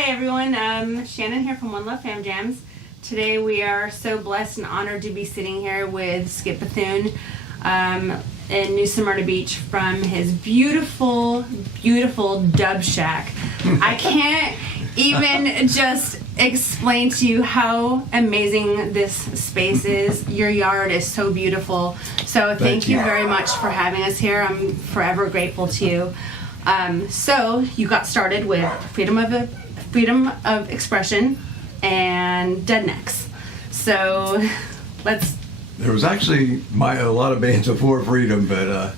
Hi everyone, Shannon here from One Love Fam Jams. Today we are so blessed and honored to be sitting here with Skip Bethune in New Smyrna Beach from his beautiful, beautiful dub shack. I can't even just explain to you how amazing this space is. Your yard is so beautiful. So thank you very much for having us here. I'm forever grateful to you. So you got started with freedom of expression and Deadnecks. So There was actually a lot of bands before Freedom, but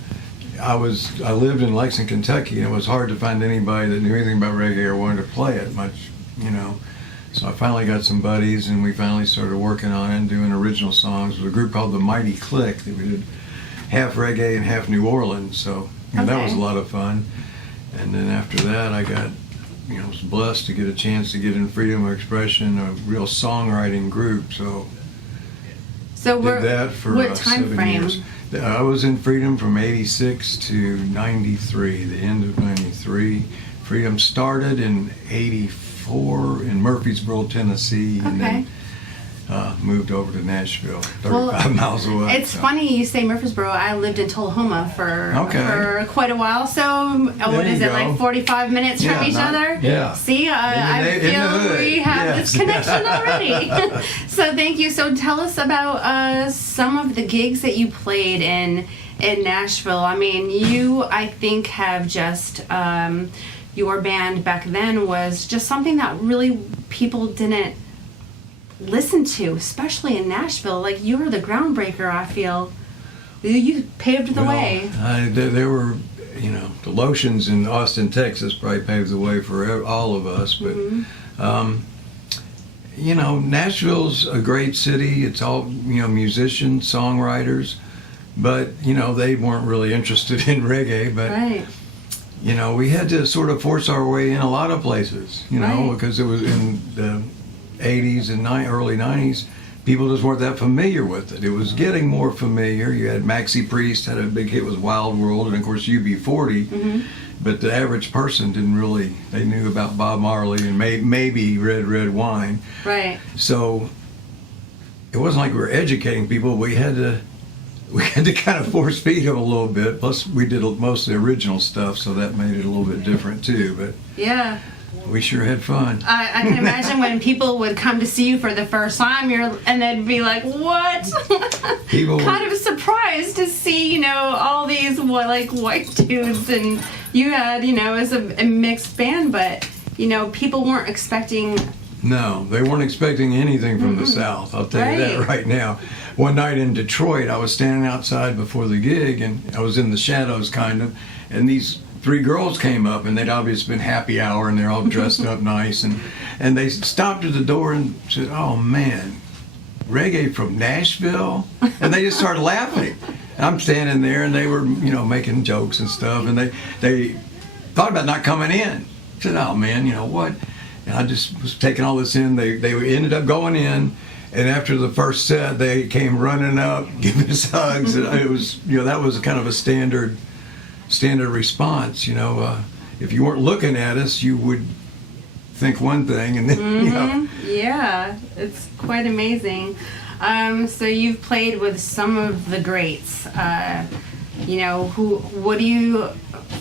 I lived in Lexington, Kentucky, and it was hard to find anybody that knew anything about reggae or wanted to play it much, So I finally got some buddies, and we finally started working on it and doing original songs with a group called the Mighty Click that we did half reggae and half New Orleans. So that was a lot of fun. And then after that, I got, was blessed to get a chance to get in Freedom of Expression, a real songwriting group. So did that for what time 7 frame? years. I was in Freedom from '86 to '93, the end of '93. Freedom started in '84 in Murfreesboro, Tennessee, and then moved over to Nashville, 35 miles away. It's funny you say Murfreesboro. I lived in Tullahoma for quite a while. So what is it, like 45 minutes from each other? Yeah. See, I feel we have this connection already. So thank you. So tell us about some of the gigs that you played in Nashville. I mean, I think, have just your band back then was just something that really people didn't listen to, especially in Nashville. Like, you were the groundbreaker, I feel. You paved the way. There were, the Lotions in Austin, Texas probably paved the way for all of us. But, Nashville's a great city. It's all, musicians, songwriters. But, they weren't really interested in reggae. But, we had to sort of force our way in a lot of places, because it was in the 80s and early 90s, people just weren't that familiar with it. It was getting more familiar. You had Maxi Priest had a big hit with Wild World, and of course UB40, but the average person didn't really, they knew about Bob Marley and maybe Red Wine. Right. So it wasn't like we were educating people. We had to kind of force feed them a little bit. Plus we did most of the original stuff, so that made it a little bit different too. But yeah. We sure had fun. I can imagine when people would come to see you for the first time, and they'd be like, "What?" People kind of surprised to see, all these white dudes, and you had, as a mixed band, but people weren't expecting. No, they weren't expecting anything from the South. I'll tell you that right now. One night in Detroit, I was standing outside before the gig, and I was in the shadows, kind of, and these 3 girls came up, and they'd obviously been happy hour, and they're all dressed up nice, and they stopped at the door and said, "Oh man, reggae from Nashville?" And they just started laughing. And I'm standing there, and they were, making jokes and stuff, and they thought about not coming in. I said, "Oh man, what?" And I just was taking all this in. They ended up going in, and after the first set, they came running up, giving us hugs. And it was, that was kind of a standard response. If you weren't looking at us, you would think one thing, and then Yeah, it's quite amazing. So you've played with some of the greats. What do you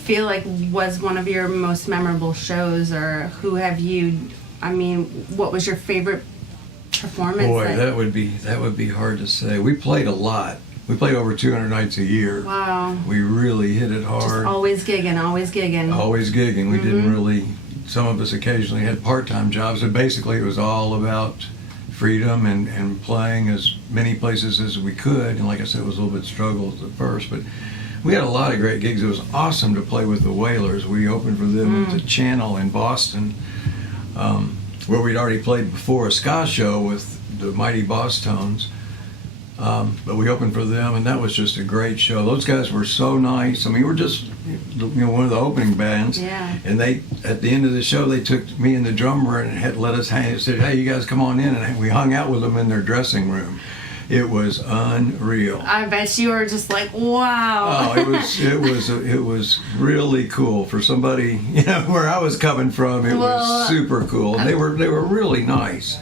feel like was one of your most memorable shows, or who have you? What was your favorite performance? Boy, that would be hard to say. We played a lot. We played over 200 nights a year. Wow. We really hit it hard. Just always gigging. Always gigging. We didn't really, some of us occasionally had part-time jobs, but basically it was all about freedom and playing as many places as we could. And like I said, it was a little bit struggle at first, but we had a lot of great gigs. It was awesome to play with the Wailers. We opened for them at the Channel in Boston, where we'd already played before a ska show with the Mighty Boss Tones. But we opened for them, and that was just a great show. Those guys were so nice. We were just, one of the opening bands. Yeah. And at the end of the show, they took me and the drummer and had let us hang. They said, "Hey, you guys come on in," and we hung out with them in their dressing room. It was unreal. I bet you were just like, wow. Oh, it was really cool for somebody, where I was coming from. It was super cool. They were really nice.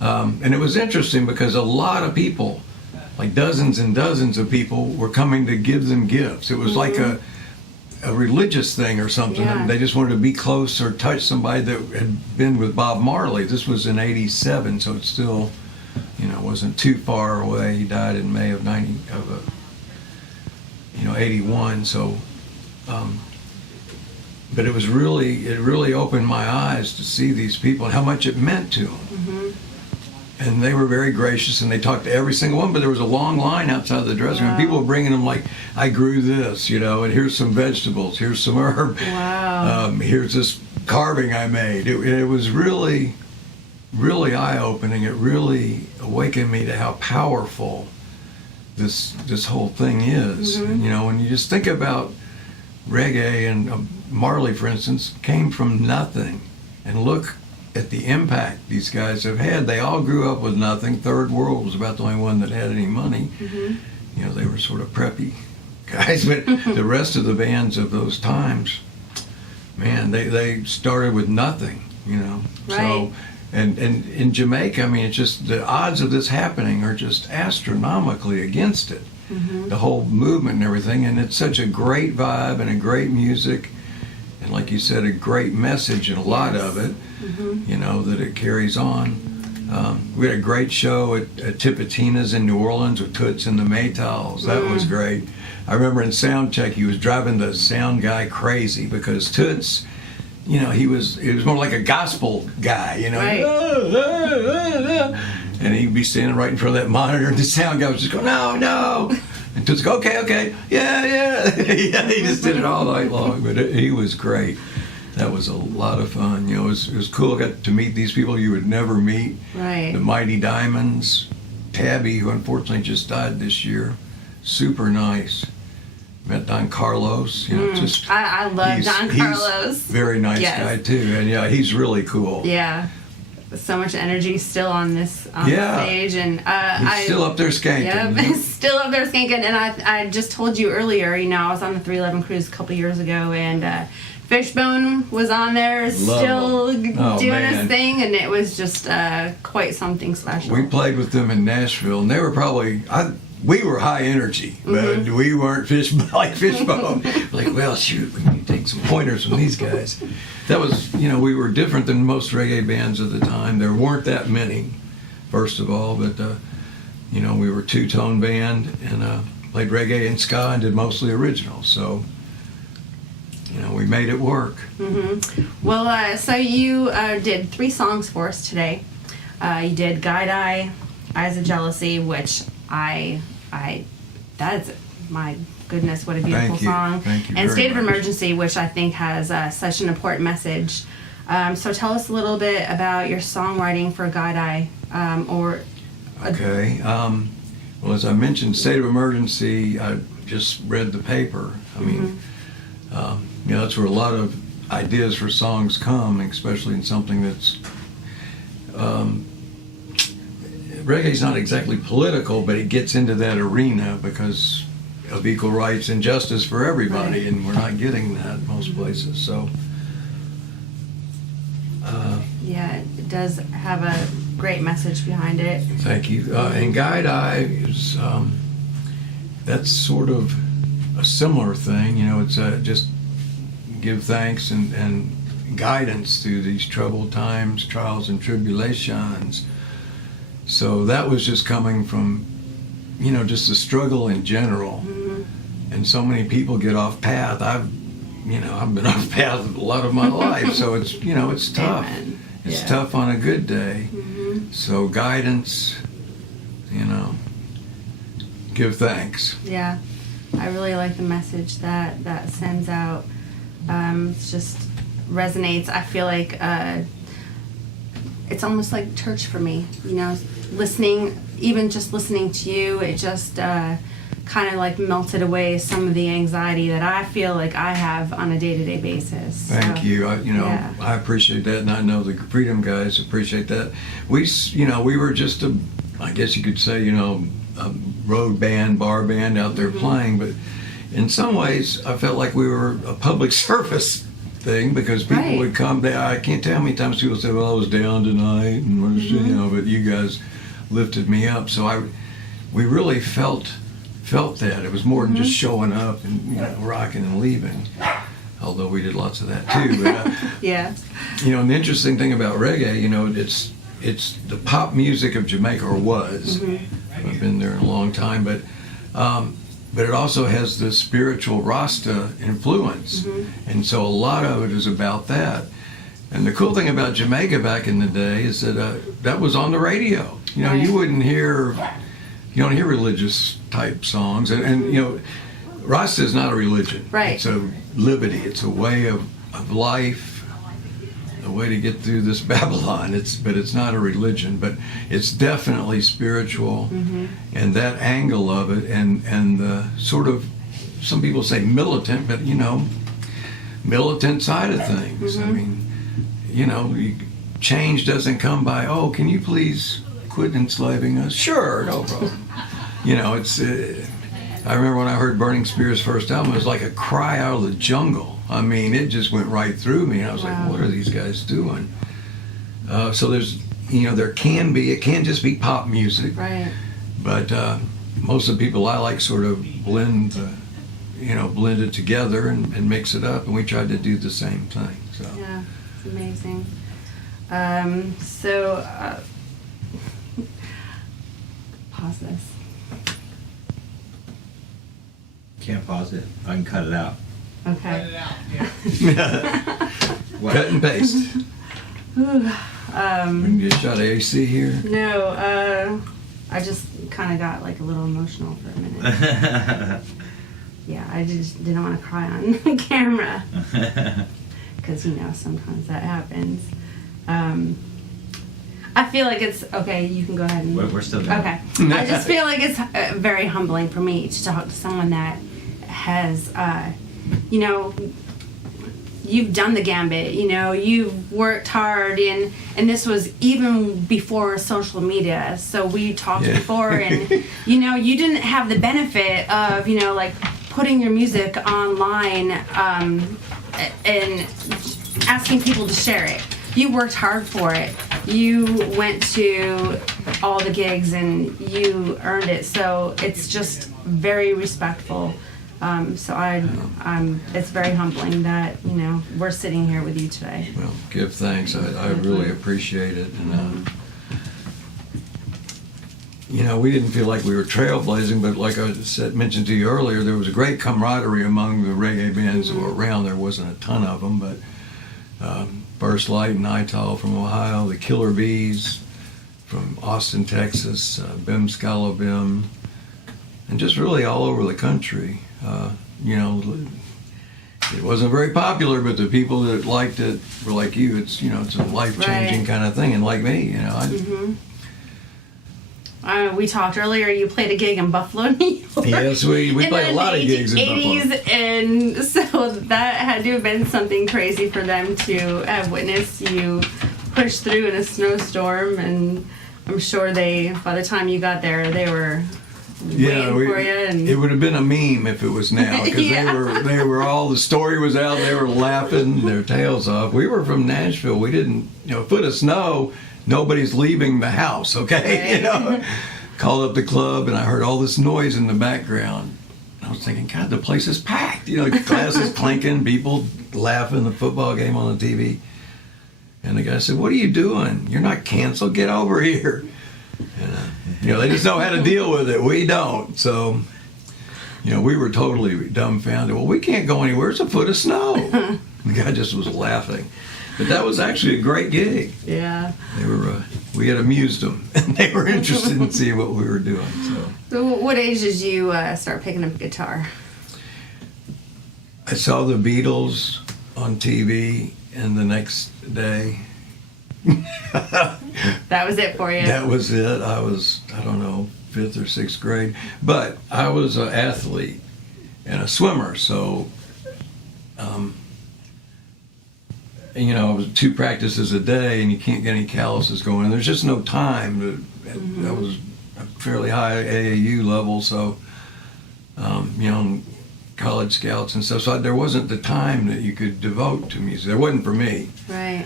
And it was interesting because a lot of people, like dozens and dozens of people, were coming to give them gifts. It was like a religious thing or something. Yeah. They just wanted to be close or touch somebody that had been with Bob Marley. This was in '87, so it's still, wasn't too far away. He died in May of 81. So, but it really opened my eyes to see these people and how much it meant to them. Mm-hmm. And they were very gracious, and they talked to every single one, but there was a long line outside the dressing room. People were bringing them like, I grew this, and here's some vegetables, here's some herb. Wow. Here's this carving I made. It was really, really eye-opening. It really awakened me to how powerful this whole thing is. Mm-hmm. When you just think about reggae and Marley, for instance, came from nothing. And look at the impact these guys have had. They all grew up with nothing. Third World was about the only one that had any money. Mm-hmm. They were sort of preppy guys, but the rest of the bands of those times, man, they started with nothing, Right. So, and in Jamaica, I mean, it's just the odds of this happening are just astronomically against it. Mm-hmm. The whole movement and everything, and it's such a great vibe and a great music, and like you said, a great message, and a lot of it. Mm-hmm. That it carries on. We had a great show at Tipitina's in New Orleans with Toots and the Maytals. That was great. I remember in sound check, he was driving the sound guy crazy because Toots, he was more like a gospel guy, Right. And he'd be standing right in front of that monitor, and the sound guy was just going, no. And Toots go, okay, yeah. He just did it all night long, but he was great. That was a lot of fun. It was cool. I got to meet these people you would never meet. Right. The Mighty Diamonds, Tabby, who unfortunately just died this year, super nice. Met Don Carlos. I love Don Carlos. He's very nice guy too, and he's really cool. Yeah. So much energy still on this stage, and he's still up there skanking. Yep, still up there skanking. And I just told you earlier, I was on the 311 cruise a couple years ago, and Fishbone was on there, still doing his thing, and it was just quite something special. We played with them in Nashville, and they were probably. We were high energy, but we weren't like Fishbone. Like, well, shoot, we need to take some pointers from these guys. That was, we were different than most reggae bands of the time. There weren't that many, first of all, but, we were a two-tone band and played reggae and ska and did mostly originals. So, we made it work. Mm-hmm. Well, so you did 3 songs for us today. You did Guide Eye, Eyes of Jealousy, which that's, my goodness, what a beautiful song. Thank you. And State of Emergency, which I think has such an important message. So tell us a little bit about your songwriting for Guide Eye. Okay. Well, as I mentioned, State of Emergency, I just read the paper. I mean, that's where a lot of ideas for songs come, especially in something that's reggae's not exactly political, but it gets into that arena because of equal rights and justice for everybody, and we're not getting that most places. So, it does have a great message behind it. Thank you. And Guide Eye is that's sort of a similar thing. It's just give thanks and guidance through these troubled times, trials and tribulations. So that was just coming from, just the struggle in general. And so many people get off path. I've been off path a lot of my life, so it's, it's tough. Amen. It's tough on a good day. So guidance, give thanks. Yeah, I really like the message that sends out. It's just resonates. I feel like it's almost like church for me, even just listening to you, it just kind of like melted away some of the anxiety that I feel like I have on a day-to-day basis. Thank you. I appreciate that, and I know the Freedom guys appreciate that. We were just I guess you could say, a road band, bar band out there playing, but in some ways I felt like we were a public service thing, because people would come there. I can't tell how many times people say, well, I was down tonight, and but you guys lifted me up. So we really felt that. It was more than just showing up and rocking and leaving, although we did lots of that too. But, yeah. And the interesting thing about reggae, it's the pop music of Jamaica, or was. I've been there a long time, but it also has the spiritual Rasta influence, and so a lot of it is about that. And the cool thing about Jamaica back in the day is that that was on the radio. You wouldn't hear, you don't hear religious type songs, and Rasta is not a religion. Right. It's a liberty. It's a way of life, a way to get through this Babylon. But it's not a religion, but it's definitely spiritual, and that angle of it, and the sort of, some people say militant, but militant side of things. I mean, change doesn't come by, oh, can you please quit enslaving us? Sure, no problem. It's. I remember when I heard Burning Spear's first album, it was like a cry out of the jungle. I mean, it just went right through me. I was like, what are these guys doing? So there's, there can be, it can't just be pop music. Right. But most of the people I like sort of blend it together and mix it up, and we tried to do the same thing. So. Yeah, it's amazing. Pause this. Can't pause it. I can cut it out. Okay. Cut and paste. We can get a shot of AC here. No, I just kind of got like a little emotional for a minute. Yeah, I just didn't want to cry on camera. Because, sometimes that happens. I feel like it's, okay, you can go ahead and... We're still going. Okay. I just feel like it's very humbling for me to talk to someone that has, you've done the gambit, you've worked hard, and this was even before social media. So we talked before, and, you didn't have the benefit of, like, putting your music online and asking people to share it. You worked hard for it. You went to all the gigs and you earned it. So it's just very respectful. It's very humbling that, we're sitting here with you today. Well, give thanks. I really appreciate it. And, we didn't feel like we were trailblazing, but like I mentioned to you earlier, there was a great camaraderie among the reggae bands that were around. There wasn't a ton of them, but Burst Light and Ital from Ohio, the Killer Bees from Austin, Texas, Bim Scala Bim, and just really all over the country. It wasn't very popular, but the people that liked it were like you. It's it's a life-changing kind of thing, and like me, we talked earlier. You played a gig in Buffalo, New York. Yes, we played a lot of gigs in Buffalo. And so that had to have been something crazy for them to have witnessed you push through in a snowstorm. And I'm sure by the time you got there, they were waiting for you. And it would have been a meme if it was now, because they were all, the story was out. They were laughing their tails off. We were from Nashville. We didn't, a foot of snow. Nobody's leaving the house, okay? Right. Called up the club, and I heard all this noise in the background. I was thinking, God, the place is packed. Glasses clinking, people laughing, the football game on the TV. And the guy said, what are you doing? You're not canceled. Get over here. And, they just know how to deal with it. We don't. So, we were totally dumbfounded. Well, we can't go anywhere. It's a foot of snow. The guy just was laughing. But that was actually a great gig. Yeah. We had amused them, and they were interested in seeing what we were doing. So what age did you start picking up guitar? I saw the Beatles on TV, and the next day... That was it for you? That was it. I was, 5th or 6th grade. But I was an athlete and a swimmer, so... it was 2 practices a day, and you can't get any calluses going. And there's just no time. I was a fairly high AAU level, so you know, college scouts and stuff. So there wasn't the time that you could devote to music. There wasn't for me. Right.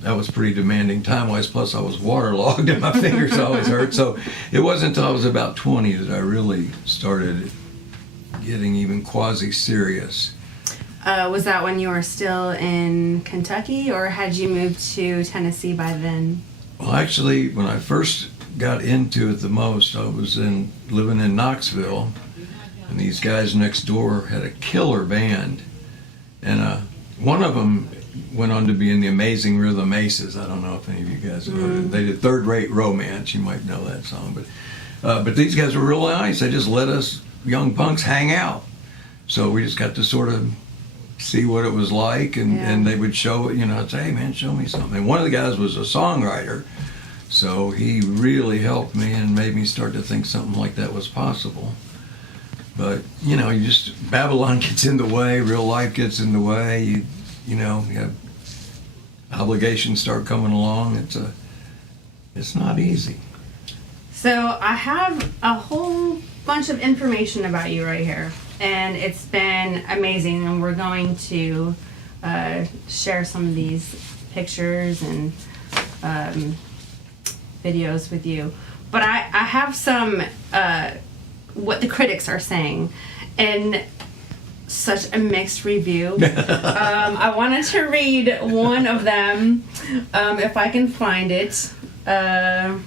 That was pretty demanding time-wise. Plus, I was waterlogged and my fingers always hurt. So it wasn't until I was about 20 that I really started getting even quasi-serious. Was that when you were still in Kentucky, or had you moved to Tennessee by then? Well, actually, when I first got into it the most, I was living in Knoxville, and these guys next door had a killer band, and one of them went on to be in the Amazing Rhythm Aces. I don't know if any of you guys have heard it. They did Third Rate Romance. You might know that song, but these guys were real nice. They just let us young punks hang out, so we just got to sort of see what it was like, and they would show it, you know, I'd say, hey man, show me something. And one of the guys was a songwriter, so he really helped me and made me start to think something like that was possible. But, you know, Babylon gets in the way, real life gets in the way, you know, you have obligations start coming along. It's not easy. So I have a whole bunch of information about you right here, and it's been amazing, and we're going to share some of these pictures and videos with you. But I have some what the critics are saying, and such a mixed review. I wanted to read one of them, if I can find it. But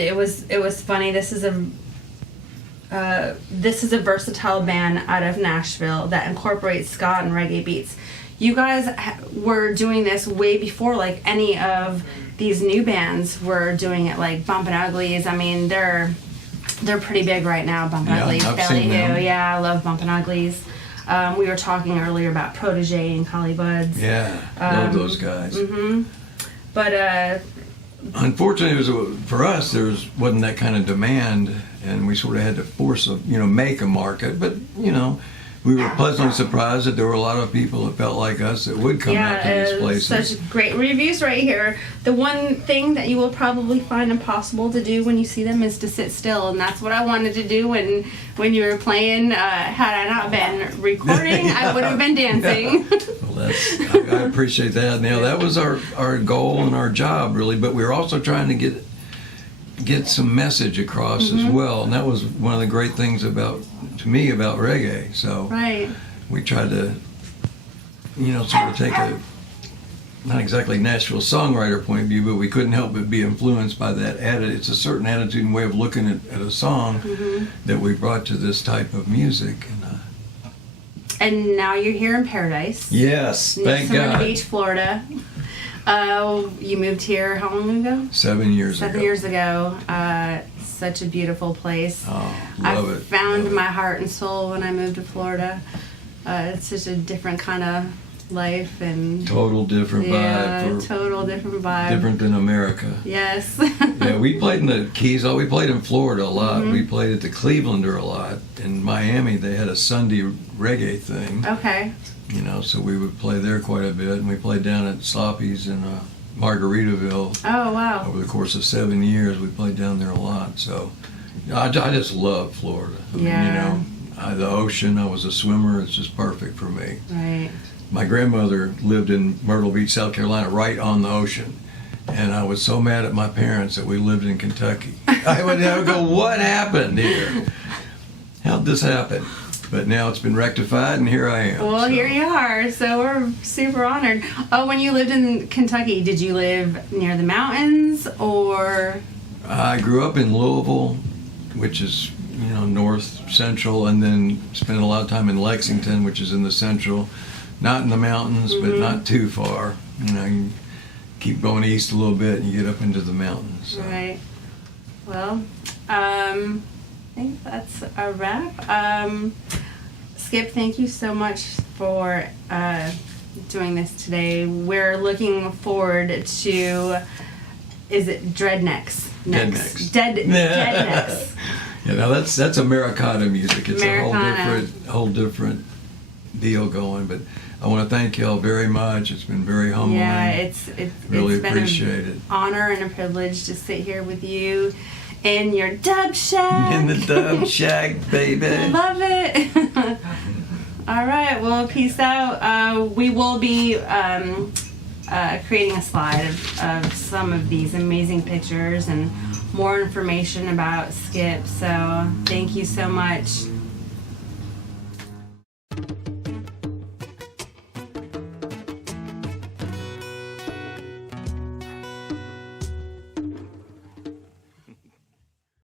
it was funny. This is a versatile band out of Nashville that incorporates ska and reggae beats. You guys were doing this way before like any of these new bands were doing it, like Bumpin' Uglies. I mean, they're pretty big right now. Bumpin' Uglies, I've Belly seen Who. them. Yeah, I love Bumpin' Uglies. We were talking earlier about Protege and Collie Buds. Yeah, love those guys. But Unfortunately, for us, wasn't that kind of demand, and we sort of had to make a market. But, you know, we were pleasantly surprised that there were a lot of people that felt like us that would come out to these places. Such great reviews right here. The one thing that you will probably find impossible to do when you see them is to sit still, and that's what I wanted to do when you were playing. Had I not been recording, I would have been dancing. Well, I appreciate that. Now, that was our goal and our job, really, but we were also trying to get some message across as well, and that was one of the great things about reggae. So right. We tried to, you know, sort of take a not exactly Nashville songwriter point of view, but we couldn't help but be influenced by that attitude. It's a certain attitude and way of looking at a song that we brought to this type of music. And now you're here in Paradise. Yes, thank God. Beach, Florida. You moved here how long ago? 7 years ago. 7 years ago. Such a beautiful place. Oh, I love it. found my heart and soul when I moved to Florida. It's such a different kind of life and total different vibe. Total different vibe. Different than America. Yes. Yeah, we played in the Keys. We played in Florida a lot. We played at the Clevelander a lot. In Miami, they had a Sunday reggae thing. Okay. You know, so we would play there quite a bit, and we played down at Sloppy's in Margaritaville. Oh, wow. Over the course of 7 years, we played down there a lot. So I just love Florida. I mean, you know, the ocean, I was a swimmer. It's just perfect for me. Right. My grandmother lived in Myrtle Beach, South Carolina, right on the ocean. And I was so mad at my parents that we lived in Kentucky. I would go, what happened here? How'd this happen? But now it's been rectified, and here I am. Well, here you are. So we're super honored. Oh, when you lived in Kentucky, did you live near the mountains, or? I grew up in Louisville, which is, you know, north central, and then spent a lot of time in Lexington, which is in the central. Not in the mountains, but not too far. You know, you keep going east a little bit, and you get up into the mountains. So. Right. Well, I think that's a wrap. Skip, thank you so much for doing this today. We're looking forward to, is it Dreadnecks? Deadnecks. Yeah, now that's Americana music. It's Americana. a whole different deal going. But I want to thank y'all very much. It's been very humbling. Yeah, it's Really it's been appreciate it. an honor and a privilege to sit here with you in your dub shack. In the dub shack, baby. Love it. All right, well, peace out. We will be creating a slide of some of these amazing pictures and more information about Skip. So thank you so much.